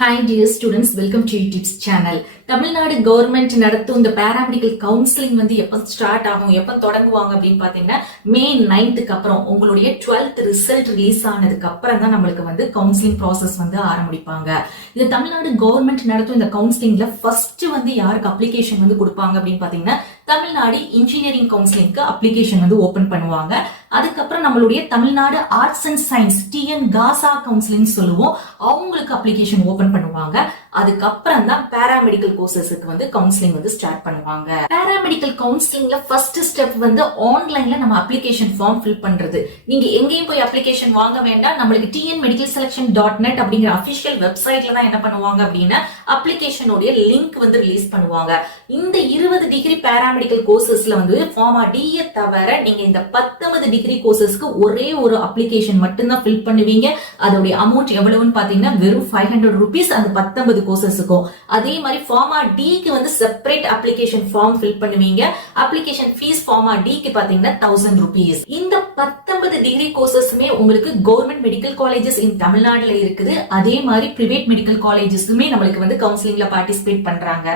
Hi dear students, welcome to YouTube's channel. Tamil Nadu government நடத்தும் இந்த paramedical counselling வந்து எப்ப ஸ்டார்ட் ஆகும், எப்ப தொடங்குவாங்க அப்படின்னு பாத்தீங்கன்னா மே 9th அப்புறம் உங்களுடைய 12th ரிசல்ட் ரிலீஸ் ஆனதுக்கு அப்புறம் தான் நம்மளுக்கு வந்து கவுன்சிலிங் ப்ராசஸ் வந்து ஆரம்பிப்பாங்க. இது தமிழ்நாடு கவர்மெண்ட் நடத்தும் இந்த கவுன்சிலிங்ல ஃபர்ஸ்ட் வந்து யாருக்கு அப்ளிகேஷன் வந்து கொடுப்பாங்க அப்படின்னு பாத்தீங்கன்னா தமிழ்நாடு இன்ஜினியரிங் கவுன்சிலிங்க்கு அப்ளிகேஷன் வந்து ஓபன் பண்ணுவாங்க. அதுக்கப்புறம் நம்மளுடைய Tamil Nadu arts and science TN Gaza counselling சொல்லுவோம், அவங்களுக்கு அப்ளிகேஷன் ஓபன் பண்ணுவாங்க. அதுக்கப்புறம் தான் பாராமெடிக்கல் கோர்சஸ்க்கு வந்து கவுன்சிலிங் வந்து ஸ்டார்ட் பண்ணுவாங்க. பாராமெடிக்கல் கவுன்சிலிங்ல ஃபர்ஸ்ட் ஸ்டெப் வந்து ஆன்லைன்ல நம்ம அப்ளிகேஷன் ஃபார்ம் ஃபில் பண்றது. நீங்க எங்கேயும் போய் அப்ளிகேஷன் வாங்க வேண்டாம், நம்மளுக்கு tnmedicalselection.net அப்படிங்கிற அபிஷியல் வெப்சைட்ல தான் என்ன பண்ணுவாங்க அப்படின்னா அப்ளிகேஷனோட லிங்க் வந்து ரிலீஸ் பண்ணுவாங்க. இந்த 20 டிகிரி பாராமெடிக்கல் கோர்சஸ்ல வந்து ஃபார்மா டியை தவிர நீங்க இந்த 19 டிகிரி கோர்சஸ்க்கு ஒரே ஒரு அப்ளிகேஷன் மட்டும்தான் ஃபில் பண்ணுவீங்க. அதோட அமௌண்ட் எவ்வளவுன்னு பாத்தீங்கன்னா வெறும் 500 rupees அந்த 19 கோர்சஸ்க்கும். அதே மாதிரி ஃபார்மா டிக்கு வந்து செப்பரேட் அப்ளிகேஷன் ஃபார்ம் ஃபில் பண்ணுவீங்க. அப்ளிகேஷன் ஃபீஸ் ஃபார்மா டிக்கு பாத்தீங்கன்னா 1000 rupees. இந்த 19 டிகிரி கோர்சஸ்மே உங்களுக்கு கவர்மெண்ட் மெடிக்கல் காலேஜஸ் இன் தமிழ்நாடுல இருக்குது. அதே மாதிரி பிரைவேட் மெடிக்கல் காலேஜஸ்மே நம்மளுக்கு வந்து கவுன்சிலிங்ல பார்ட்டிசிபேட் பண்றாங்க.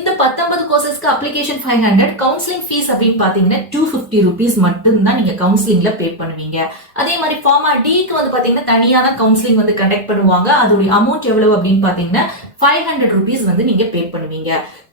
இந்த 19 கோர்சஸ்க்கு அப்ளிகேஷன் 500, கவுன்சிலிங் ஃபீஸ் அப்படின்னு பாத்தீங்கன்னா 250 rupees மட்டும் தான் நீங்க கவுன்சிலிங்ல பே பண்ணுவீங்க. அதே மாதிரி ஃபார்மா டிக்கு வந்து பாத்தீங்கன்னா தனியா தான் கவுன்சிலிங் வந்து கண்டக்ட் பண்ணுவாங்க. அதோட அமௌண்ட் எவ்வளவு அப்படின்னு பாத்தீங்கன்னா 500 rupees வந்து நீங்க பே பண்ணுவீங்க.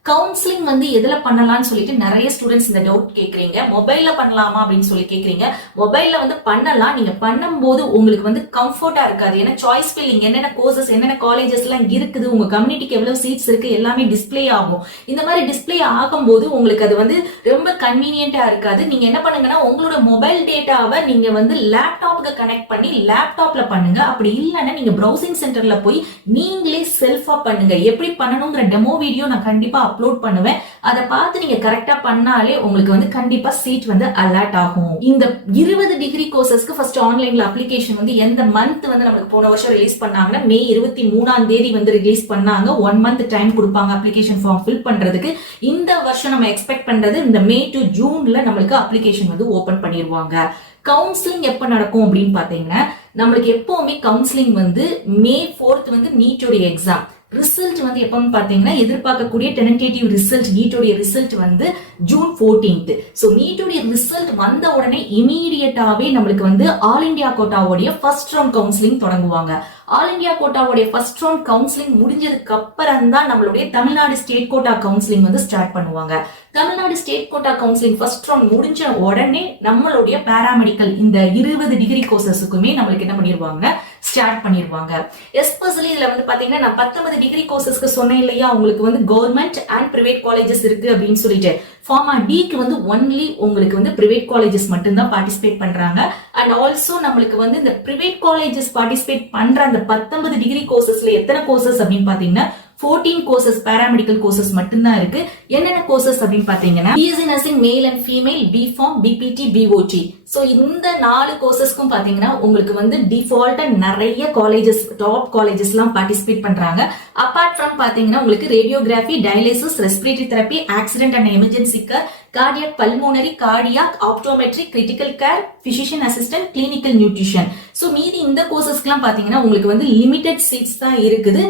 கவுன்சிலிங் வந்து எதுல பண்ணலாம்னு சொல்லிட்டு நிறைய ஸ்டூடெண்ட்ஸ் இந்த டவுட் கேக்குறீங்க. மொபைல்ல பண்ணலாமா அப்படின்னு சொல்லி கேக்குறீங்க. மொபைல்ல வந்து பண்ணலாம், நீங்க பண்ணும்போது உங்களுக்கு வந்து கம்ஃபர்ட்டா இருக்காது. ஏன்னா சாய்ஸ் ஃபில்லிங் என்னென்ன கோர்சஸ் என்னென்ன காலேஜஸ் எல்லாம் இருக்குது, உங்க கம்யூனிட்டிக்கு எவ்வளவு சீட்ஸ் இருக்கு எல்லாமே டிஸ்பிளே ஆகும். இந்த மாதிரி டிஸ்பிளே ஆகும்போது உங்களுக்கு அது வந்து ரொம்ப கன்வீனியன்ட்டா இருக்காது. நீங்க என்ன பண்ணுங்கன்னா உங்களோட மொபைல் டேட்டாவை நீங்க வந்து லேப்டாப்க்கு கனெக்ட் பண்ணி லேப்டாப்ல பண்ணுங்க. அப்படி இல்லைன்னா நீங்க ப்ரௌசிங் சென்டர்ல போய் நீங்களே செல்ஃபா பண்ணுங்க. எப்படி பண்ணணுங்கிற டெமோ வீடியோ நான் கண்டிப்பா அப்லோட் பண்ணுவேன். அதை பார்த்து நீங்க கரெக்டா பண்ணாலே உங்களுக்கு வந்து கண்டிப்பா சீட் வந்து அலர்ட் ஆகும். இந்த 20 டிகிரி கோர்சஸ்க்கு ஃபர்ஸ்ட் ஆன்லைன்ல அப்ளிகேஷன் வந்து எந்த மந்த் வந்து நமக்கு போன வருஷம் ரிலீஸ் பண்ணாங்கன்னா மே 23 வந்து ரிலீஸ் பண்ணாங்க. 1 month டைம் கொடுப்பாங்க அப்ளிகேஷன் ஃபார்ம் ஃபில் பண்றதுக்கு. இந்த வருஷம் நம்ம எக்ஸ்பெக்ட் பண்றது இந்த மே டு ஜூன்ல நம்மளுக்கு அப்ளிகேஷன் வந்து ஓபன் பண்ணிடுவாங்க. கவுன்சிலிங் எப்ப நடக்கும் அப்படின்னு பாத்தீங்கன்னா நம்மளுக்கு எப்பவுமே கவுன்சிலிங் வந்து மே 4th வந்து நீட்டோட எக்ஸாம். ரிசல்ட் வந்து எப்பன்னு பாத்தீங்கன்னா எதிர்பார்க்கக்கூடிய டென்டேட்டிவ் ரிசல்ட் நீட்டோட ரிசல்ட் வந்து ஜூன் 14th. சோ நீட்டோட ரிசல்ட் வந்த உடனே இமீடியட்டாவே நம்மளுக்கு வந்து ஆல் இந்தியா கோட்டாவோட ஃபர்ஸ்ட் ரவுண்ட் கவுன்சிலிங் தொடங்குவாங்க. ஆல் இந்தியா கோட்டாவோட ஃபர்ஸ்ட் ரவுண்ட் கவுன்சிலிங் முடிஞ்சதுக்கு அப்புறம் தான் நம்மளுடைய தமிழ்நாடு ஸ்டேட் கோட்டா கவுன்சிலிங் வந்து ஸ்டார்ட் பண்ணுவாங்க. Tamil Nadu state quota counselling first round முடிஞ்ச உடனே நம்மளுடைய பாராமெடிக்கல் இந்த 20 டிகிரி கோர்சஸுக்குமே நம்மளுக்கு என்ன பண்ணிடுவாங்க ஸ்டார்ட் பண்ணிடுவாங்க. எஸ்பெஷலி இதுல வந்து பாத்தீங்கன்னா நான் 19 டிகிரி கோர்சஸ்க்கு சொன்னேன் இல்லையா, உங்களுக்கு வந்து கவர்மெண்ட் அண்ட் பிரைவேட் காலேஜஸ் இருக்கு அப்படின்னு சொல்லிட்டு. ஃபார்மா டிக்கு வந்து ஒன்லி உங்களுக்கு வந்து பிரைவேட் காலேஜஸ் மட்டும்தான் பார்ட்டிசிபேட் பண்றாங்க. அண்ட் ஆல்சோ நம்மளுக்கு வந்து இந்த பிரைவேட் காலேஜஸ் பார்ட்டிசிபேட் பண்ற அந்த 19 டிகிரி கோர்சஸ்ல எத்தனை கோர்சஸ் அப்படின்னு பாத்தீங்கன்னா 14 கோர்சஸ் பாராமெடிக்கல் கோர்சஸ் மட்டும்தான் இருக்கு. என்னென்ன கோர்சஸ் அப்படின்னு பாத்தீங்கன்னா BSc nursing male and female, B pharm, BPT, BOT. So இந்த 4 கோர்சஸ்க்கும் பாத்தீங்கன்னா உங்களுக்கு வந்து டிஃபால்ட்டா நிறைய காலேஜஸ் டாப் காலேஜஸ் எல்லாம் பார்ட்டிசிபேட் பண்றாங்க. அபார்ட் ஃப்ரம் பாத்தீங்கன்னா உங்களுக்கு radiography, dialysis, respiratory therapy, accident and emergency care, cardiac, pulmonary, cardiac, optometry, critical care, physician assistant, clinical nutrition. So மீதி இந்த கோர்சஸ்க்குலாம் பாத்தீங்கன்னா உங்களுக்கு வந்து லிமிடெட் சீட்ஸ் தான் இருக்குது.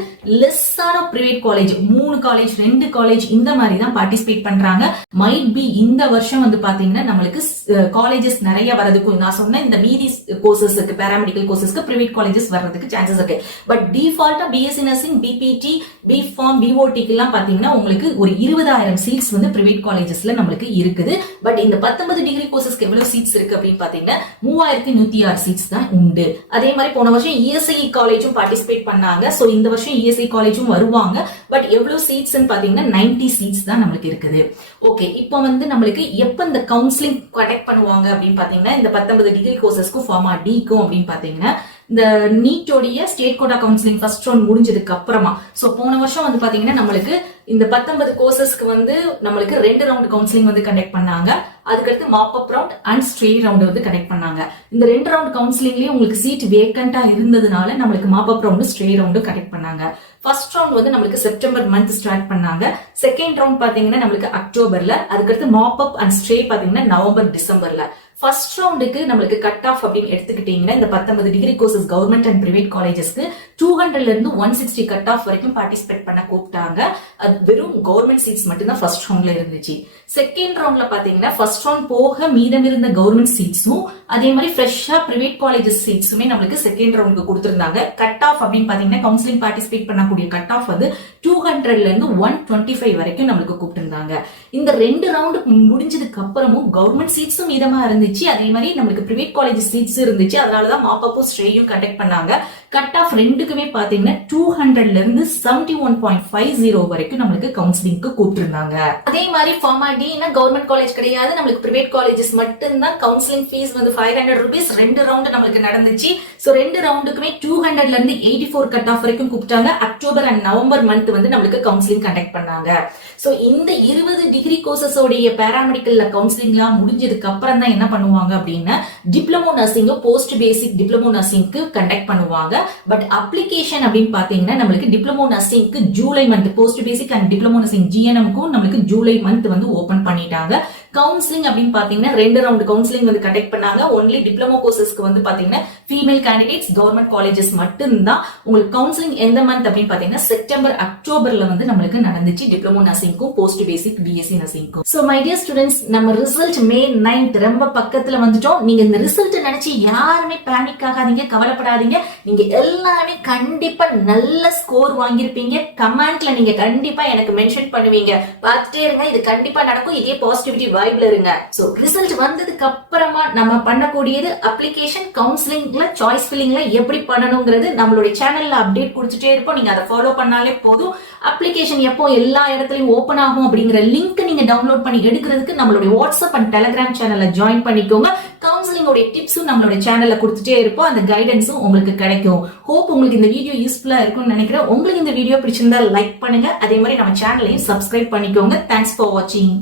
லெஸ்ஸான பிரைவேட் காலேஜ் 3 காலேஜ் 2 காலேஜ் இந்த மாதிரி தான் பார்ட்டிசிபேட் பண்றாங்க. மைட் பி இந்த வருஷம் வந்து பாத்தீங்கன்னா நம்மளுக்கு காலேஜஸ் நிறைய வரதுக்கும் நான் சொன்ன இந்த மீதி கோர்சஸ்க்கு பாராமெடிக்கல் கோர்சஸ்க்கு பிரைவேட் காலேஜஸ் வர்றதுக்கு சான்சஸ் இருக்கு. பட் டிஃபால்ட்டா பிஎஸ்சி நர்சிங், பிபிடி, பிஃபார்ம், பிஓடிக்கு எல்லாம் பாத்தீங்கன்னா உங்களுக்கு ஒரு 20,000 சீட்ஸ் வந்து பிரைவேட் காலேஜஸ்ல நம்மளுக்கு இருக்குது. பட் இந்த 19 டிகிரி கோர்சஸ்க்கு எவ்வளவு சீட்ஸ் இருக்கு அப்படின்னு பாத்தீங்கன்னா 3106 சீட்ஸ் தான் உண்டு. அதே மாதிரி போன வருஷம் இஎஸ்ஐ காலேஜும் பார்ட்டிசிபேட் பண்ணாங்க. சோ இந்த வருஷம் இஎஸ்ஐ காலேஜும் வருவாங்க. பட் எவ்வளவு சீட்ஸ் பாத்தீங்கன்னா 90 சீட்ஸ் தான் நம்மளுக்கு இருக்குது. ஓகே, இப்போ வந்து நம்மளுக்கு எப்ப இந்த கவுன்சிலிங் கண்டக்ட் பண்ணுவாங்க அப்படின்னு பாத்தீங்கன்னா இந்த 19 டிகிரி கோர்சஸ்க்கும் ஃபார்மா டிக்கும் அப்படின்னு பாத்தீங்கன்னா இந்த நீட்டோடைய state quota counselling first round முடிஞ்சதுக்கு அப்புறமா. சோ போன வருஷம் வந்து பாத்தீங்கன்னா நம்மளுக்கு இந்த 19 கோர்சஸ்க்கு வந்து நம்மளுக்கு 2 ரவுண்ட் கவுன்சிலிங் வந்து கண்டக்ட் பண்ணாங்க. அதுக்கடுத்து mop up round and stray round வந்து கண்டக்ட் பண்ணாங்க. இந்த 2 ரவுண்ட் கவுன்சிலிங்லயும் உங்களுக்கு சீட் வேக்கண்டா இருந்ததுனால நம்மளுக்கு mop up round stray round conduct பண்ணாங்க. ஃபர்ஸ்ட் ரவுண்ட் வந்து நம்மளுக்கு செப்டம்பர் மந்த் ஸ்டார்ட் பண்ணாங்க. செகண்ட் ரவுண்ட் பாத்தீங்கன்னா நம்மளுக்கு அக்டோபர்ல, அதுக்கடுத்து மாப் அப் அண்ட் ஸ்ட்ரே பாத்தீங்கன்னா நவம்பர் டிசம்பர்ல. ஃபர்ஸ்ட் ரவுண்டுக்கு நம்மளுக்கு கட் ஆஃப் அப்படின்னு எடுத்துக்கிட்டீங்கன்னா இந்த 19 degree courses government and private காலேஜஸ்க்கு 200ல இருந்து 160 கட் ஆஃப் வரைக்கும் பார்ட்டிசிபேட் பண்ண கூப்பிட்டாங்க. அது வெறும் கவர்மெண்ட் சீட்ஸ் மட்டும் தான் ஃபர்ஸ்ட் ரவுண்ட்ல இருந்துச்சு. செகண்ட் ரவுண்ட்ல பாத்தீங்கன்னா ஃபர்ஸ்ட் ரவுண்ட் போக மீதம் இருந்த கவர்மெண்ட் சீட்ஸும் அதே மாதிரி ஃப்ரெஷ்ஷா பிரைவேட் காலேஜஸ் சீட்ஸுமே நம்மளுக்கு செகண்ட் ரவுண்டுக்கு கொடுத்திருந்தாங்க. கட் ஆஃப் அப்படின்னு பாத்தீங்கன்னா கவுன்சிலிங் பார்ட்டிசிபேட் பண்ணக்கூடிய கட் ஆஃப் வந்து 200ல இருந்து 125 வரைக்கும் நம்மளுக்கு கூப்பிட்டிருந்தாங்க. இந்த 2 ரவுண்டு முடிஞ்சதுக்கு அப்புறமும் கவர்மெண்ட் சீட்ஸும் மீதமா இருந்துச்சு, அதே மாதிரி நம்மளுக்கு பிரைவேட் காலேஜ் சீட்ஸ் இருந்துச்சு. அதனாலதான் மாப்பப்பும் ஸ்ட்ரேயும் கண்டக்ட் பண்ணாங்க. கட் ஆஃப் ரெண்டுக்குமே பாத்தீங்கன்னா 200ல இருந்து 71.50 வரைக்கும் நம்மளுக்கு கவுன்சிலிங்க்கு கூப்பிட்டிருந்தாங்க. அதே மாதிரி ஃபார்மா டி கவர்மெண்ட் காலேஜ் கிடையாது, நம்மளுக்கு பிரைவேட் காலேஜஸ் மட்டும்தான் கவுன்சிலிங் ஃபீஸ் வந்து 500 rupees. 2 ரவுண்டு நம்மளுக்கு நடந்துச்சு. சோ 2 ரவுண்டுக்குமே 200ல இருந்து 84 கட் ஆஃப் வரைக்கும் கூப்பிட்டாங்க. அக்டோபர் அண்ட் நவம்பர் மந்த் வந்து நம்மளுக்கு கவுன்சிலிங் கண்டக்ட் பண்ணாங்க. சோ இந்த 20 டிகிரி கோர்சஸ் உடைய பேராமெடிக்கல்ல கவுன்சிலிங்லாம் முடிஞ்சதுக்கு அப்புறம் தான் என்ன பண்ணுவாங்க அப்படின்னா diploma nursing post basic diploma நர்சிங்க்கு கண்டக்ட் பண்ணுவாங்க. பட் அப்ளிகேஷன் அப்படின்னு பாத்தீங்கன்னா நம்மளுக்கு டிப்ளமோ நர்சிங்க்கு July month, post basic and diploma nursing ஜிஎன்எம்க்கும் நம்மளுக்கு ஜூலை மந்த் வந்து ஓபன் பண்ணிட்டாங்க. கவுன்சிலிங் அப்படின்னு பாத்தீங்கன்னா 2 ரவுண்ட் கவுன்சிலிங் வந்து கண்டக்ட் பண்ணாங்க. ஒன்லி டிப்ளமோ கோர்சஸ்க்கு வந்து பாத்தீங்கன்னா ஃபீமேல் கேண்டிடேட்ஸ் கவர்மெண்ட் காலேஜஸ் மட்டும்தான். உங்களுக்கு கவுன்சிலிங் எந்த மந்த் அப்படின்னு பாத்தீங்கன்னா செப்டம்பர் அக்டோபர்ல வந்து நம்மளுக்கு நடந்துச்சு டிப்ளமோ நர்சிங்க்கும் போஸ்ட் பேசிக் பிஎஸ்சி நர்சிங்க்கும். சோ மை டியர் ஸ்டூடெண்ட்ஸ், நம்ம ரிசல்ட் மே 9th ரொம்ப பக்கத்துல வந்துட்டோம். நீங்க இந்த ரிசல்ட் நினைச்சு யாருமே பேனிக் ஆகாதீங்க, கவலைப்படாதீங்க. நீங்க எல்லாருமே கண்டிப்பா நல்ல ஸ்கோர் வாங்கியிருப்பீங்க. கமெண்ட்ல நீங்க கண்டிப்பா எனக்கு மென்ஷன் பண்ணுவீங்க. பார்த்துட்டே இருங்க, இது கண்டிப்பா நடக்கும். இதே பாசிட்டிவிட்டி வைப்ல இருங்க. சோ ரிசல்ட் வந்ததுக்கு அப்புறமா நம்ம பண்ணக்கூடியது அப்ளிகேஷன், கவுன்சிலிங்ல சாய்ஸ் ஃபில்லிங்ல எப்படி பண்ணணும்ங்கிறது நம்மளுடைய சேனல்ல அப்டேட் கொடுத்துட்டே இருப்போம். நீங்க அதை ஃபாலோ பண்ணாலே போதும். அப்ளிகேஷன் எப்போ எல்லா இடத்துலயும் ஓபன் ஆகும் அப்படிங்கிற லிங்க் நீங்க டவுன்லோட் பண்ணி எடுக்கிறதுக்கு நம்மளுடைய வாட்ஸ்அப் அண்ட் டெலிகிராம் சேனல்ல ஜாயின் பண்ணிக்கோங்க. கவுன்சிலிங் உடைய டிப்ஸும் நம்மளுடைய சேனல்ல கொடுத்துட்டே இருப்போம். அந்த கைடன்ஸும் உங்களுக்கு கிடைக்கும். ஹோப் உங்களுக்கு இந்த வீடியோ யூஸ்ஃபுல்லா இருக்கும்னு நினைக்கிறேன். உங்களுக்கு இந்த வீடியோ பிடிச்சிருந்தா லைக் பண்ணுங்க. அதே மாதிரி நம்ம சேனலையும் சப்ஸ்கிரைப் பண்ணிக்கோங்க. தேங்க்ஸ் ஃபார் வாட்சிங்.